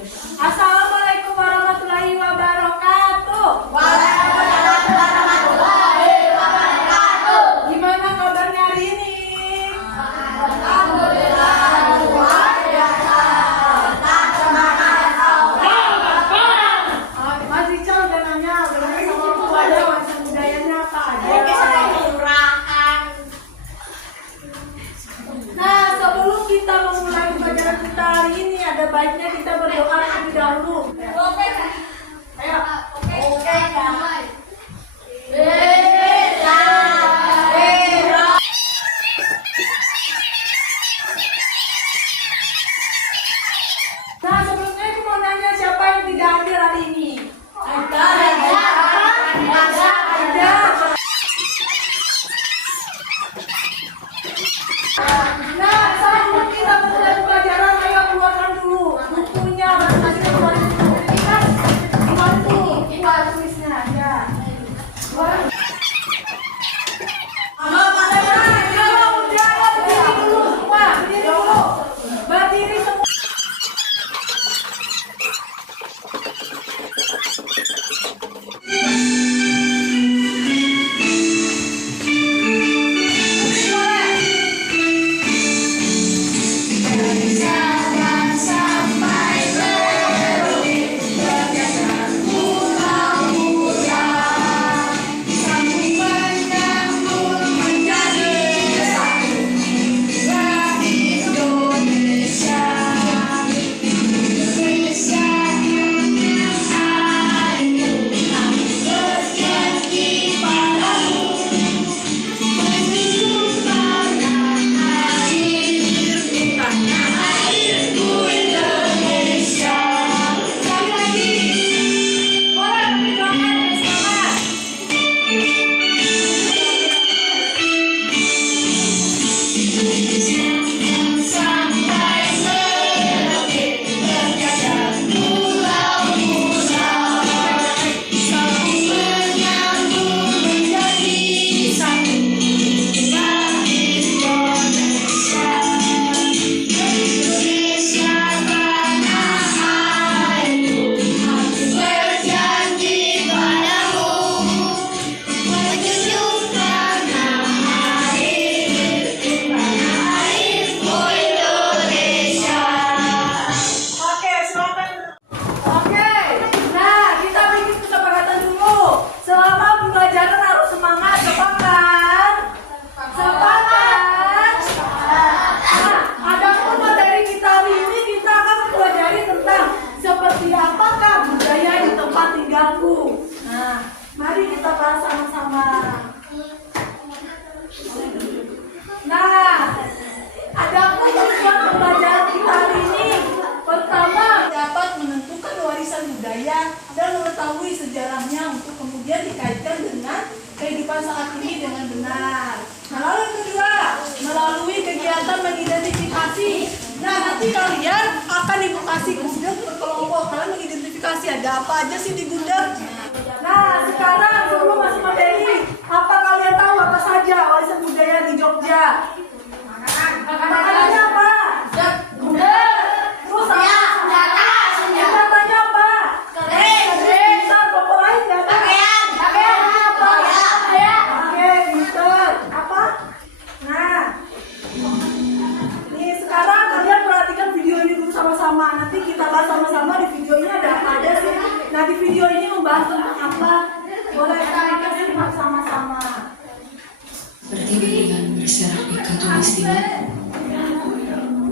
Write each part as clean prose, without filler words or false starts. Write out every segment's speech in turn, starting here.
Assalamualaikum warahmatullahi wabarakatuh. Waalaikumsalam warahmatullahi wabarakatuh. Gimana kabarnya hari ini? Alhamdulillah, luar biasa. Tetap semangat Allah. Mas Ical udah nanya sama orang tuanya warisan budayanya apa aja. Nah, sebelum kita memulai pelajaran kita hari ini, ada baiknya kita berdoa terlebih dahulu. Ayo. Oke, Kak. Nah, sebelumnya aku mau nanya siapa yang tidak hadir hari ini? Ada. Nah, sebelum kita mulai pelajaran, ayo keluarkan dulu bukunya, masing-masing keluarin dulu. Ini kan gimana tuh? Buat tulisnya aja. Keluarin. Berdiri dulu semua, berdiri dulu. Berdiri semua. Oke, silakan. Oke, nah kita bikin kesepakatan dulu. Selama pembelajaran harus semangat, sepakat? Sepakat. Nah, adapun materi kita hari ini kita akan mempelajari tentang seperti apakah budaya di tempat tinggalku. Nah, mari kita bahas sama-sama. Nah, adapun tujuan pembelajaran kita hari ini, pertama dapat menentukan warisan budaya dan mengetahui sejarahnya untuk kemudian dikaitkan dengan kehidupan saat ini dengan benar. Nah, lalu yang kedua, melalui kegiatan mengidentifikasi. Nah, nanti kalian akan ibu kasih gudeg berkelompok. Kalian mengidentifikasi ada apa aja sih di gudeg. Nah, sekarang sebelum masuk materi, apa kalian tahu apa saja warisan budaya di Jogja? Makanannya apa? Gudeg. Terus apa? Senjatanya apa? Bisa toko lain nggak ada? Pakaiannya apa? Oke, pinter. Apa? Nah, nih sekarang kalian perhatikan video ini dulu sama-sama. Nanti kita bahas sama-sama di video ini ada apa aja sih. Nah, di video ini membahas tentang apa? Boleh kita simak sama-sama. Bertemu dengan berserak di Katulistiwa,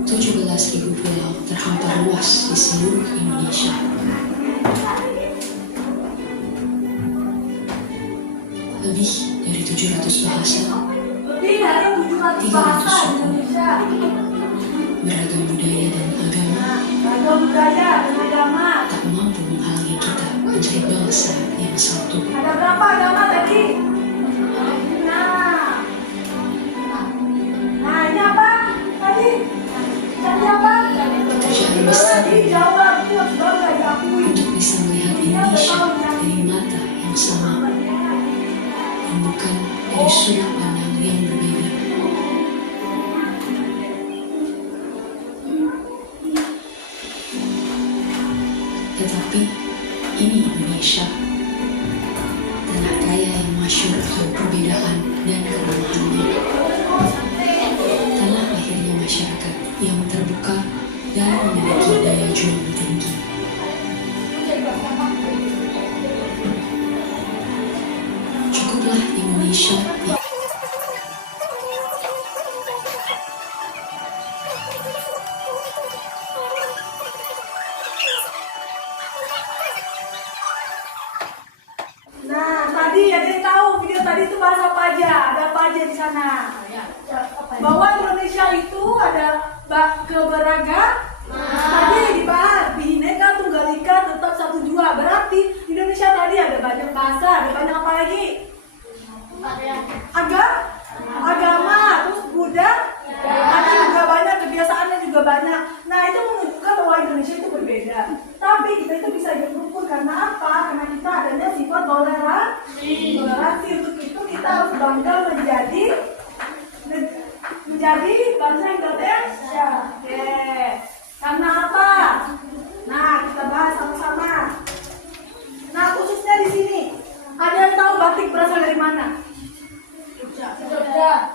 17.000 pulau terhampar luas di seluruh Indonesia. Lebih dari 700 bahasa, Lebih dari 700 bahasa Indonesia. beragam budaya dan agama Beragam budaya dan agama. tak mampu menghalangi kita menjadi bangsa yang satu. Ada berapa agama tadi? Nah, ini apa tadi? Tadi apa? Pekerjaan besar Dijawab itu sudah diakui. untuk bisa melihat Indonesia dari mata yang sama dan bukan dari sudut pandang yang berbeda. Tetapi ini Indonesia, tanah kaya yang masyhur akan perbedaan dan keramahannya. Tanah lahirnya masyarakat yang terbuka dan memiliki daya juang tinggi. Cukuplah Indonesia Nah, tadi ada yang tahu video tadi itu bahas apa aja? Ada apa aja di sana? Bahwa Indonesia itu ada keberagaman. Tadi dibahas Bhinneka Tunggal Ika tetap satu jua. Berarti Indonesia tadi ada banyak bahasa, ada banyak apa lagi? Agama, terus budaya, ada juga banyak, kebiasaannya juga banyak. Nah, itu menunjukkan bahwa Indonesia itu berbeda. Tapi kita itu bisa hidup rukun karena apa? Karena kita adanya sifat toleransi. Untuk itu kita harus bangga menjadi bangsa Indonesia. Oke. Karena apa? Nah, kita bahas sama-sama. Nah, khususnya di sini, ada yang tahu batik berasal dari mana? Jogja.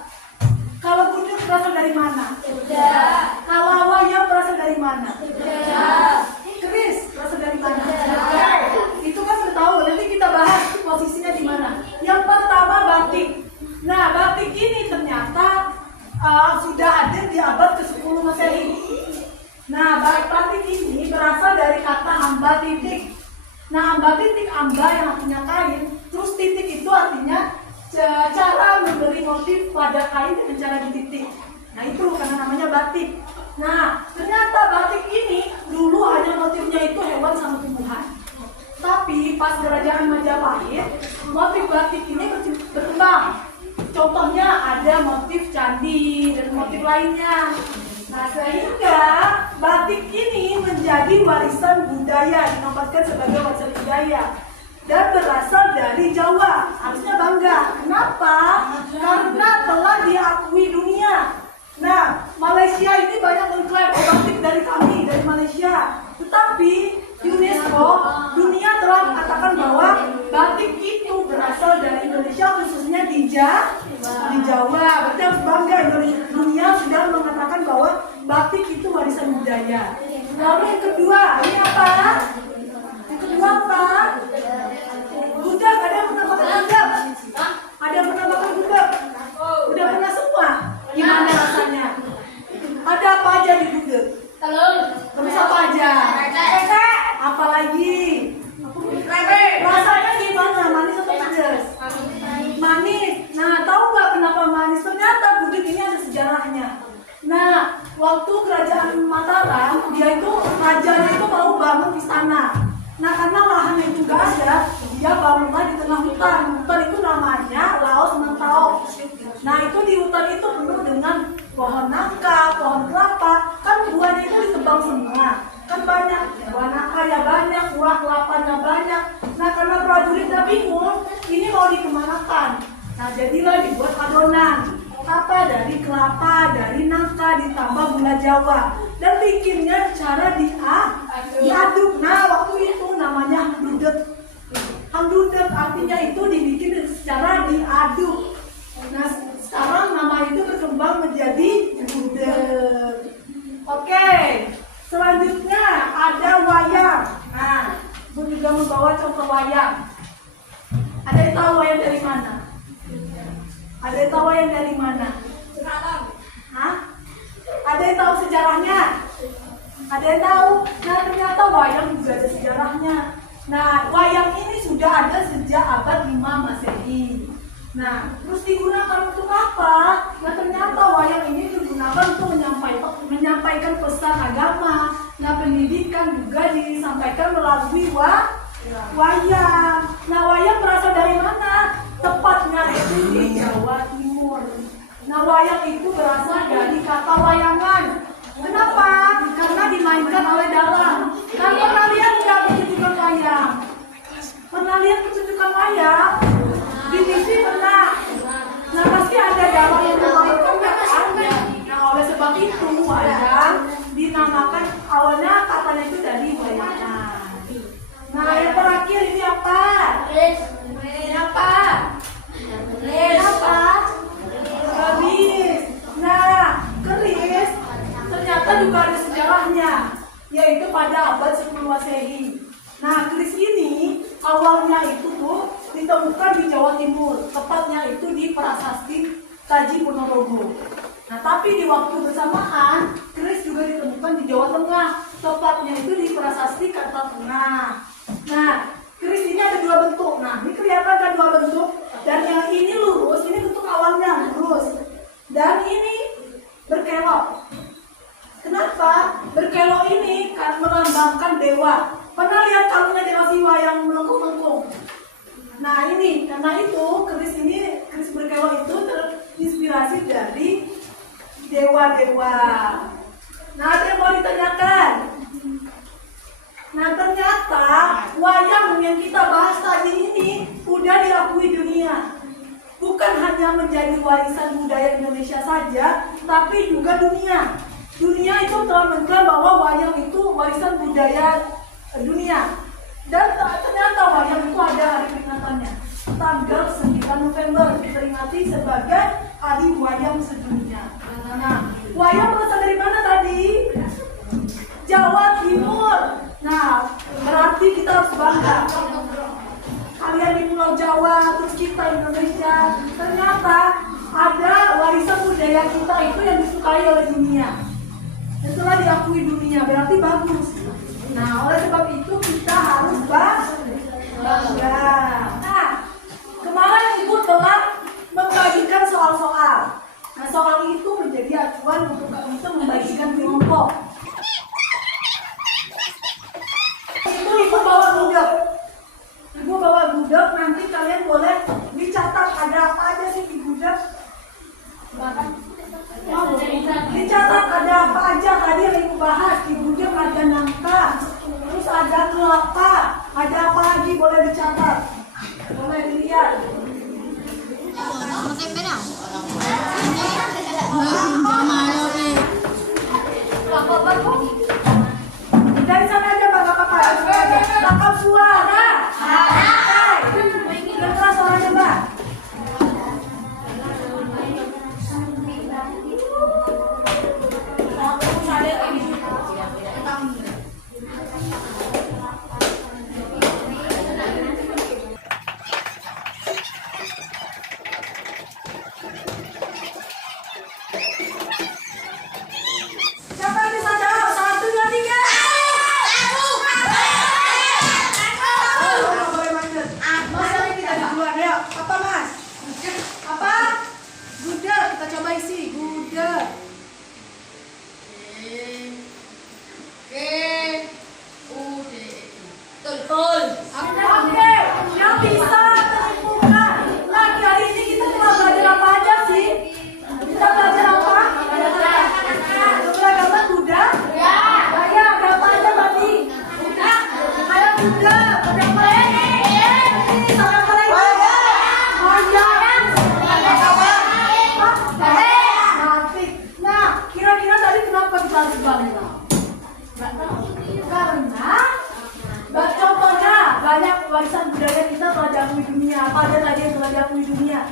Kalau gunung berasal dari mana? Jogja. Kalau wayang berasal dari mana? Jogja. Keris berasal dari mana? Jogja. Itu kan sudah tahu. Nanti kita bahas posisinya di mana. Yang pertama batik. Nah, batik ini ternyata sudah ada di abad ke-10 Masehi. Nah, batik ini berasal dari kata amba titik. Nah, amba titik, amba yang artinya kain. Terus titik itu artinya cara memberi motif pada kain dengan cara dititik. Nah, itu karena namanya batik. Nah, ternyata batik ini dulu hanya motifnya itu hewan sama tumbuhan. Tapi pas kerajaan Majapahit, motif batik ini berkembang. Contohnya ada motif candi dan motif lainnya. Nah, sehingga batik ini menjadi warisan budaya, dinobatkan sebagai warisan budaya. Dan berasal dari Jawa, harusnya bangga. Kenapa? Karena telah diakui dunia. Nah, Malaysia ini banyak mengklaim batik dari kami, dari Malaysia. Tetapi UNESCO, dunia telah mengatakan bahwa batik itu berasal dari Indonesia, khususnya di Jawa. Berarti harus bangga, dunia sudah mengatakan bahwa batik itu warisan budaya. Lalu yang kedua, ini apa? Yang kedua apa? Gudeg, ada yang pernah makan gudeg? Ada yang pernah makan gudeg? Udah pernah semua? Gimana rasanya? Ada apa aja di gudeg? Telur. Terus apa aja? Apa lagi? Rasanya gimana? Manis atau pedas? Manis. Nah, tahu nggak kenapa manis? Ternyata gudeg ini ada sejarahnya. Nah, waktu kerajaan Mataram, rajanya itu mau bangun istana. Nah, karena lahannya itu nggak ada, dia bangunlah di tengah hutan. Hutan itu namanya Laos Mentau. Nah, itu di hutan itu penuh dengan pohon nangka, pohon kelapa. Kan buahnya itu ditebang semua. Kan banyak, buah nangka ya banyak, buah kelapanya banyak. Nah, karena prajuritnya bingung, ini mau dikemanakan. Nah, jadilah dibuat adonan. Apa? Dari kelapa, dari nangka, ditambah gula Jawa. Dan bikinnya cara diaduk. Nah, waktu itu namanya hangdudeg. Hangdudeg artinya itu dibikin secara diaduk. Nah, sekarang nama itu berkembang menjadi gudeg. Oke, selanjutnya ada wayang. Nah, gue juga membawa contoh wayang. Ada yang tahu wayang dari mana? Ada yang tahu wayang dari mana? Hah? Ada yang tahu sejarahnya? Ada yang tahu? Nah, ternyata wayang juga ada sejarahnya. Nah, wayang ini sudah ada sejak abad 5 Masehi. Nah, terus digunakan untuk apa? Nah, ternyata wayang ini digunakan untuk menyampaikan pesan agama. Nah, pendidikan juga disampaikan melalui wayang. Nah, wayang berasal dari mana? Tepatnya itu di Jawa Timur. Nah, wayang itu berasal dari kata wayangan. Kenapa? Karena dimainkan oleh dalang. Kan pernah lihat nggak pertunjukan wayang? Pernah lihat pertunjukan wayang? Di TV pernah. Nah, pasti ada dalang yang memainkan kan? Nah, oleh sebab itu wayang dinamakan, awalnya katanya itu dari wayangan. pada abad 10 Masehi. Nah, keris ini awalnya itu tuh ditemukan di Jawa Timur, tepatnya itu di Prasasti Taji Ponorogo. Nah, tapi di waktu bersamaan, keris juga ditemukan di Jawa Tengah, tepatnya itu di Prasasti Kartatengah. Nah, keris ini ada dua bentuk. Nah, ini kelihatan kan dua bentuk. Dan yang ini lurus, ini bentuk awalnya lurus. Dan ini berkelok. Kenapa? Berkelok ini kan melambangkan dewa. Pernah lihat kalungnya Dewa Siwa yang melengkung-lengkung? Nah ini, karena itu keris berkelok itu terinspirasi dari dewa-dewa. Nah, ada yang mau ditanyakan? Nah, ternyata wayang yang kita bahas tadi ini udah diakui dunia. Bukan hanya menjadi warisan budaya Indonesia saja, tapi juga dunia. Dunia itu telah mengklaim bahwa wayang itu warisan budaya dunia. Dan ternyata wayang itu ada hari peringatannya. Tanggal 9 November diperingati sebagai Hari Wayang Sedunia. Nah, wayang berasal dari mana tadi? Jawa Timur. Nah, berarti kita harus bangga. Kalian di Pulau Jawa, terus kita Indonesia, ternyata ada warisan budaya kita itu yang disukai oleh dunia. Setelah diakui dunia, berarti bagus. Nah, oleh sebab itu kita harus bangga. Nah, kemarin Ibu telah membagikan soal-soal. Nah, soal itu menjadi acuan untuk kita membagikan kelompok. Itu Ibu bawa gudeg. Ibu bawa gudeg, nanti kalian boleh dicatat ada apa aja sih di gudeg. Dicatat ada apa aja tadi yang Ibu bahas. Di gudeg ada nangka, terus ada kelapa, ada apa lagi boleh dicatat. Boleh dilihat. Dari sana aja Mbak, gak apa-apa. Tangkap suara. Biar keras suaranya Mbak. Siapa yang bisa jawab? 1, 2, 3. Boleh manggil. Mas yang kita di duluan, ayo. Apa Mas? Apa? Gudeg, kita coba isi. Gudeg. Betul. Oke, yang bisa terbuka. Lagi hari ini kita telah belajar apa aja sih? Kita belajar apa? Gambar kuda? Ya. Ada apa aja tadi? Kuda. Ada kuda. Ada apa lagi? Sama apa lagi? Wayang. Batik. Nah, kira-kira tadi kenapa kita harus bangga? Karena contohnya banyak warisan budaya kita telah diakui dunia. Apa aja tadi yang telah diakui dunia?